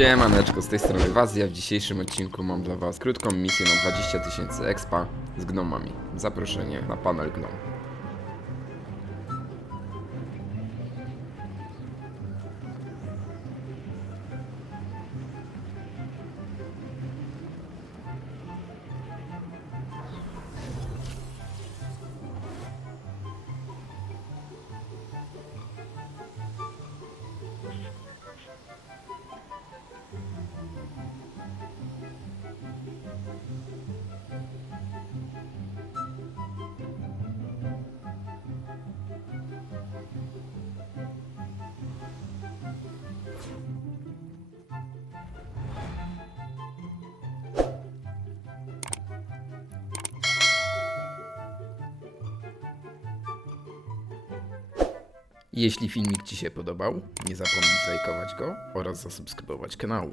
Siemaneczko, z tej strony Wazja. W dzisiejszym odcinku mam dla Was krótką misję na 20 tysięcy expa z gnomami. Zaproszenie na panel gnom. Jeśli filmik Ci się podobał, nie zapomnij zlajkować go oraz zasubskrybować kanału.